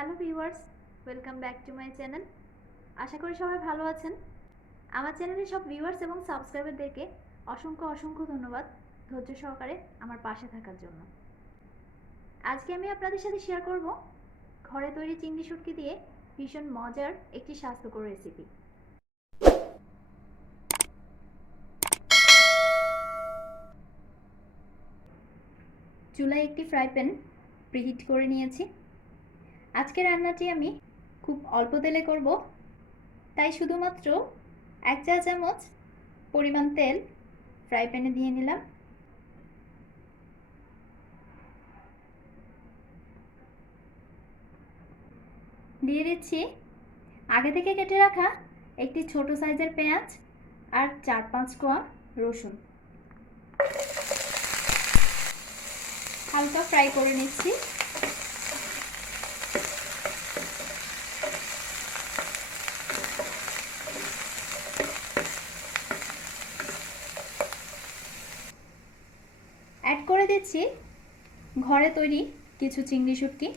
Hello viewers, welcome back to my channel. আশা করি সবাই ভালো আছেন। আমার চ্যানেলের সব ভিউয়ার্স এবং সাবস্ক্রাইবারদেরকে অসংখ্য অসংখ্য ধন্যবাদ ধৈর্য সহকারে আমার পাশে থাকার জন্য। আজকে আমি আপনাদের সাথে শেয়ার করব ঘরে তৈরি চিংড়ি শুটকি দিয়ে ভীষণ মজার একটি স্বাস্থ্যকর রেসিপি। চুলায় একটি ফ্রাই প্যান প্রিহিট করে নিয়েছি। আজকে রান্নাটি আমি খুব অল্প তেলে করব, তাই শুধুমাত্র 1 চা চামচ পরিমাণ তেল ফ্রাই প্যানে দিয়ে নিলাম। দিয়ে দিচ্ছি আগে থেকে কেটে রাখা একটি ছোট সাইজের পেঁয়াজ আর 4-5 কোয়া রসুন। হালকা ফ্রাই করে নিচ্ছি। অ্যাড করে দিচ্ছি ঘরে তৈরি কিছু চিংড়ি শুটকি।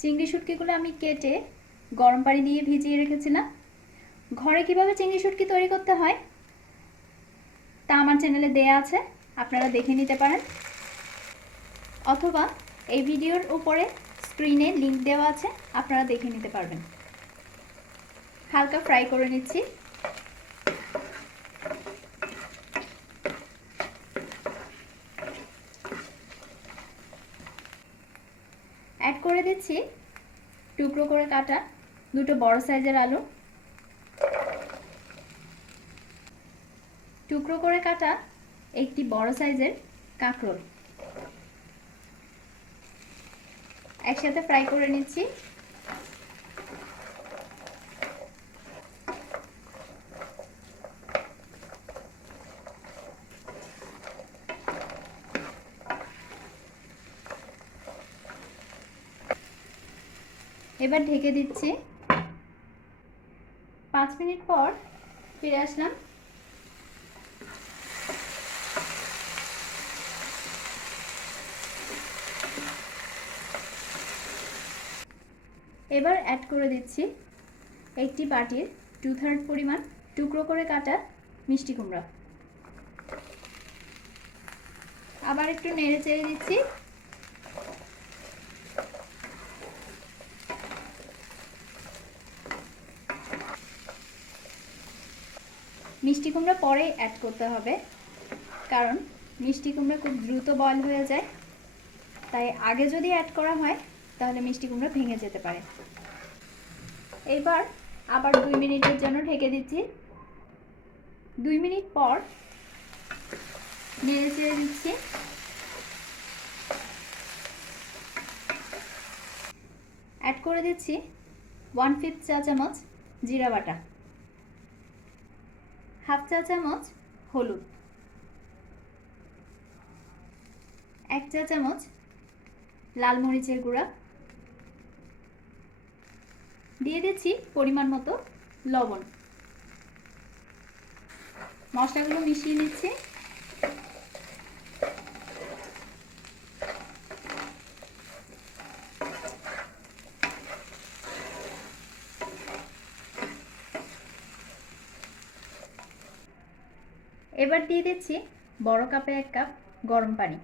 চিংড়ি শুটকিগুলো আমি কেটে গরম পানি দিয়ে ভিজিয়ে রেখেছিলাম। ঘরে কিভাবে চিংড়ি শুটকি তৈরি করতে হয় তা আমার চ্যানেলে দেয়া আছে, আপনারা দেখে নিতে পারেন, অথবা এই ভিডিওর উপরে স্ক্রিনে লিংক দেওয়া আছে, আপনারা দেখে নিতে পারবেন। হালকা ফ্রাই করে নিচ্ছি। অ্যাড করে দিচ্ছি টুকরো করে কাটা দুটো বড় সাইজের আলু, টুকরো করে কাটা একটি বড় সাইজের কাঁকরোল। একসাথে ফ্রাই করে নিচ্ছি। এবার ঢেকে দিচ্ছি। 5 মিনিট পর ফিরে আসলাম। এবার অ্যাড করে দিচ্ছি একটি বাটির 2/3 পরিমাণ টুকরো করে কাটা মিষ্টি কুমড়া। আবার একটু নেড়ে চেড়ে দিচ্ছি। মিষ্টি কুমড়া পরে অ্যাড করতে হবে, কারণ মিষ্টি কুমড়া খুব দ্রুত বয়েল হয়ে যায়, তাই আগে যদি অ্যাড করা হয় তাহলে মিষ্টি কুমড়া ভেঙে যেতে পারে। এবার আবার 2 মিনিটের জন্য ঢেকে দিচ্ছি। 2 মিনিট পর নেড়ে চেড়ে দিচ্ছি। অ্যাড করে দিচ্ছি 1/5 চা চামচ জিরা বাটা, 1/2 চা চামচ হলুদ, 1 চা চামচ লাল মরিচের গুঁড়া, দিয়ে দিচ্ছি পরিমাণ মতো লবণ। মশলাগুলো মিশিয়ে নিচ্ছি। এবার দিয়ে দিচ্ছি বড় কাপে 1 কাপ গরম পানি।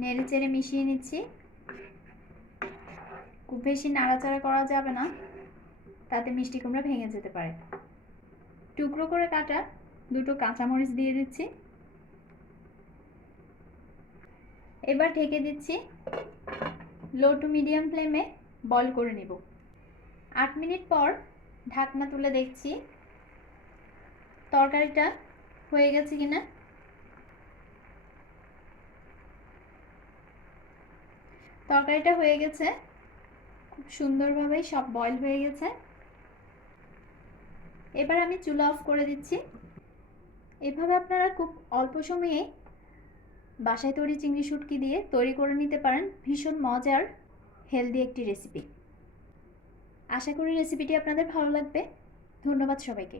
নেড়ে চেড়ে মিশিয়ে নিচ্ছি। খুব বেশি নাড়াচাড়া করা যাবে না, তাতে মিষ্টি কুমড়া ভেঙে যেতে পারে। টুকরো করে কাটা দুটো কাঁচামরিচ দিয়ে দিচ্ছি। এবার ঢেকে দিচ্ছি। লো টু মিডিয়াম ফ্লেমে বয়ল করে নেব। 8 মিনিট পর ঢাকনা তুলে দেখছি তরকারিটা হয়ে গেছে কিনা। তরকারিটা হয়ে গেছে, খুব সুন্দরভাবে সব বয়ল হয়ে গেছে। এবার আমি চুলা অফ করে দিচ্ছি। এভাবে আপনারা খুব অল্প সময়ে বাসায় তৈরি চিংড়ি শুটকি দিয়ে তৈরি করে নিতে পারেন ভীষণ মজার হেলদি একটি রেসিপি। আশা করি রেসিপিটি আপনাদের ভালো লাগবে। ধন্যবাদ সবাইকে।